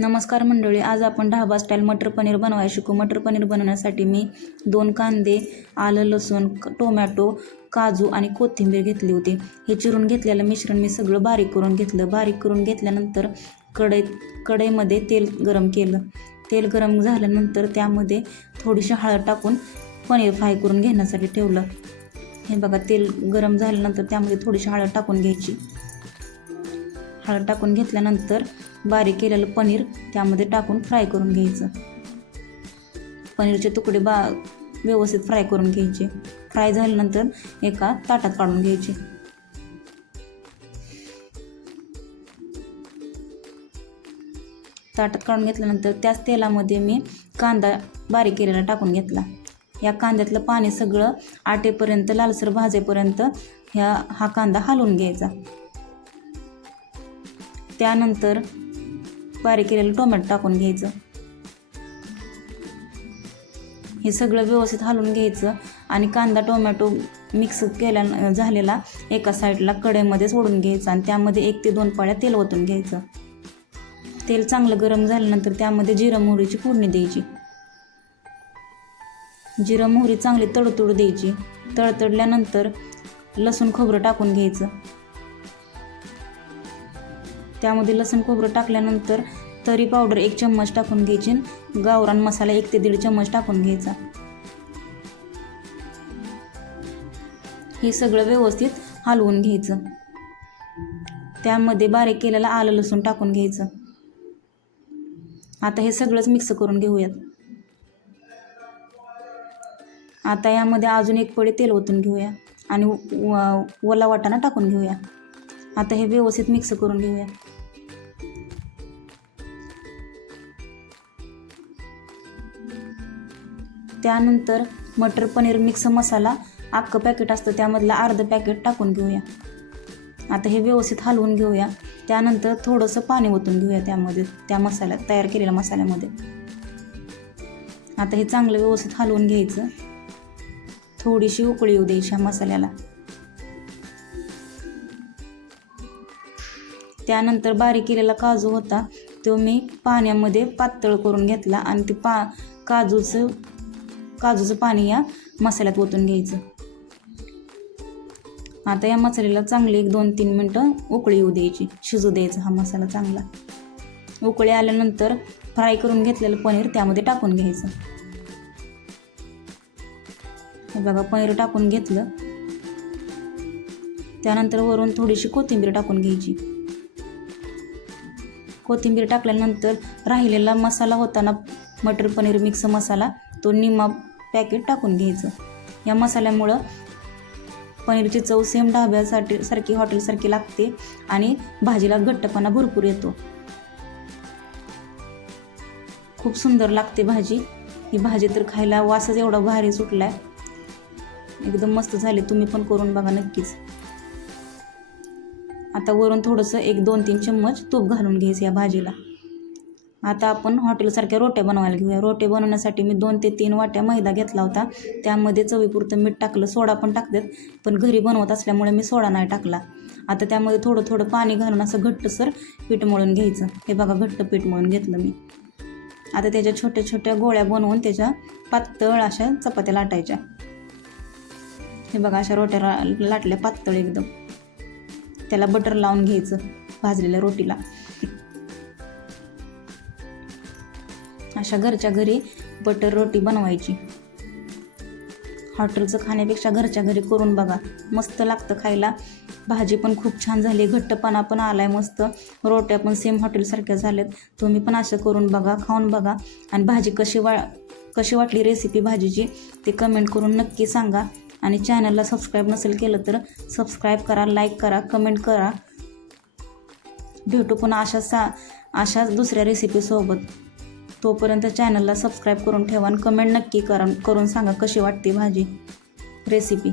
नमस्कार मंडळी आज आपण ढाबा स्टाईल मटर पनीर बनवायला शिकू. मटर पनीर बनवण्यासाठी मी दोन कांदे आलं लसूण टोमॅटो काजू आणि कोथिंबीर घेतली होती. हे चिरून घेतलेलं मिश्रण मी सगळं बारीक करून घेतलं. बारीक करून घेतल्यानंतर कढई कढईमध्ये तेल गरम केलं. तेल गरम झाल्यानंतर त्यामध्ये थोडीशी हळद टाकून पनीर फ्राय करून घेण्यासाठी ठेवलं. हे बघा तेल गरम झाल्यानंतर त्यामध्ये थोडीशी हळद टाकून घ्यायची. हळद टाकून घेतल्यानंतर बारीक केलेलं पनीर त्यामध्ये टाकून फ्राय करून घ्यायचं. पनीरचे तुकडे बा व्यवस्थित फ्राय करून घ्यायचे. फ्राय झाल्यानंतर एका ताटात काढून घ्यायचे. ताटात काढून घेतल्यानंतर त्याच तेलामध्ये मी कांदा बारीक केलेला टाकून घेतला. या कांद्यातलं पाणी सगळं आटेपर्यंत लालसर भाजेपर्यंत ह्या हा कांदा हलवून घ्यायचा. त्यानंतर बारीक केलेलं टोमॅटो टाकून घ्यायचं. हे सगळं व्यवस्थित हलवून घ्यायचं आणि कांदा टोमॅटो मिक्स केल्या झालेला एका साईडला कढईमध्ये सोडून घ्यायचा आणि त्यामध्ये एक ते दोन पाळ्या तेल ओतून घ्यायचं. तेल चांगलं गरम झाल्यानंतर त्यामध्ये जिरं मोहरीची फोडणी द्यायची. जिरं मोहरी चांगली तडतड द्यायची. तडतडल्यानंतर लसूण खोबरं टाकून घ्यायचं. त्यामध्ये लसूण खोबरं टाकल्यानंतर तरी पावडर एक चम्मच टाकून घ्यायची गावरान मसाला एक ते दीड चम्मच टाकून घ्यायचा. हे सगळं व्यवस्थित हलवून घ्यायचं. त्यामध्ये बारीक केलेलं आलं लसूण टाकून घ्यायचं. आता हे सगळंच मिक्स करून घेऊयात. आता यामध्ये अजून एक पळी तेल ओतून घेऊया आणि व- ओला वाटाणा टाकून घेऊया. आता हे व्यवस्थित मिक्स करून घेऊया. त्यानंतर मटर पनीर मिक्स मसाला अख्खं पॅकेट असतं त्यामधलं अर्धं पॅकेट टाकून घेऊया. आता हे व्यवस्थित हलवून घेऊया. त्यानंतर थोडंसं पाणी ओतून घेऊया त्यामध्ये त्या मसाल्यात तयार केलेल्या मसाल्यामध्ये. आता हे चांगलं व्यवस्थित हलवून घ्यायचं. थोडीशी उकळी येऊ द्यायची ह्या मसाल्याला. त्यानंतर बारीक केलेला काजू होता तो मी पाण्यामध्ये पातळ करून घेतला आणि ते पा काजूचं काजूचं पाणी या मसाल्यात ओतून घ्यायचं. आता या मसाल्याला चांगली एक दोन तीन मिनटं उकळी येऊ द्यायची. शिजू द्यायचा हा मसाला चांगला. उकळी आल्यानंतर फ्राय करून घेतलेलं पनीर त्यामध्ये टाकून घ्यायचं. हे बघा पनीर टाकून घेतलं. त्यानंतर वरून थोडीशी कोथिंबीर टाकून घ्यायची. कोथिंबीर टाकल्यानंतर राहिलेला मसाला होता ना मटर पनीर मिक्स मसाला तो निम्मा पॅकेट टाकून घ्यायचं. या मसाल्यामुळं पनीरची चव सेम ढाब्यासाठी सारखी हॉटेलसारखी लागते आणि भाजीला घट्टपणा भरपूर येतो. खूप सुंदर लागते भाजी. ही भाजी तर खायला वासच एवढा भारी सुटलाय. एकदम मस्त झाली. तुम्ही पण करून बघा नक्कीच. आता वरून थोडंसं एक दोन तीन चम्मच तूप घालून घ्यायचं या भाजीला. आता आपण हॉटेलसारख्या रोट्या बनवायला घेऊया. रोटे बनवण्यासाठी मी दोन ते तीन वाट्या मैदा घेतला होता. त्यामध्ये चवीपुरतं मीठ टाकलं. सोडा पण टाकतात पण घरी बनवत असल्यामुळे मी सोडा नाही टाकला. आता त्यामध्ये थोडं थोडं पाणी घालून असं घट्टसर पीठ मळून घ्यायचं. हे बघा घट्ट पीठ मळून घेतलं मी. आता त्याच्या छोट्या छोट्या गोळ्या बनवून त्याच्या पातळ अशा चपात्या लाटायच्या. हे बघा अशा रोट्या लाटल्या पातळ एकदम. त्याला बटर लावून घ्यायचं भाजलेल्या रोटीला. अशा घरच्या घरी बटर रोटी बनवायची. हॉटेलचं खाण्यापेक्षा घरच्या घरी करून बघा. मस्त लागतं खायला. भाजी पण खूप छान झाली. घट्टपणा पण आलाय मस्त. रोट्या पण सेम हॉटेलसारख्या झाल्यात. तुम्ही पण असं करून बघा खाऊन बघा. आणि भाजी कशी वा कशी वाटली रेसिपी भाजीची ते कमेंट करून नक्की सांगा. आणि चॅनलला सबस्क्राईब नसेल केलं तर सबस्क्राईब करा लाईक करा कमेंट करा. भेटू पुन्हा अशा सा अशाच दुसऱ्या रेसिपीसोबत तोपर्यंत चॅनलला सबस्क्राईब करून ठेवा आणि कमेंट नक्की करा करून सांगा कशी वाटते भाजी? रेसिपी.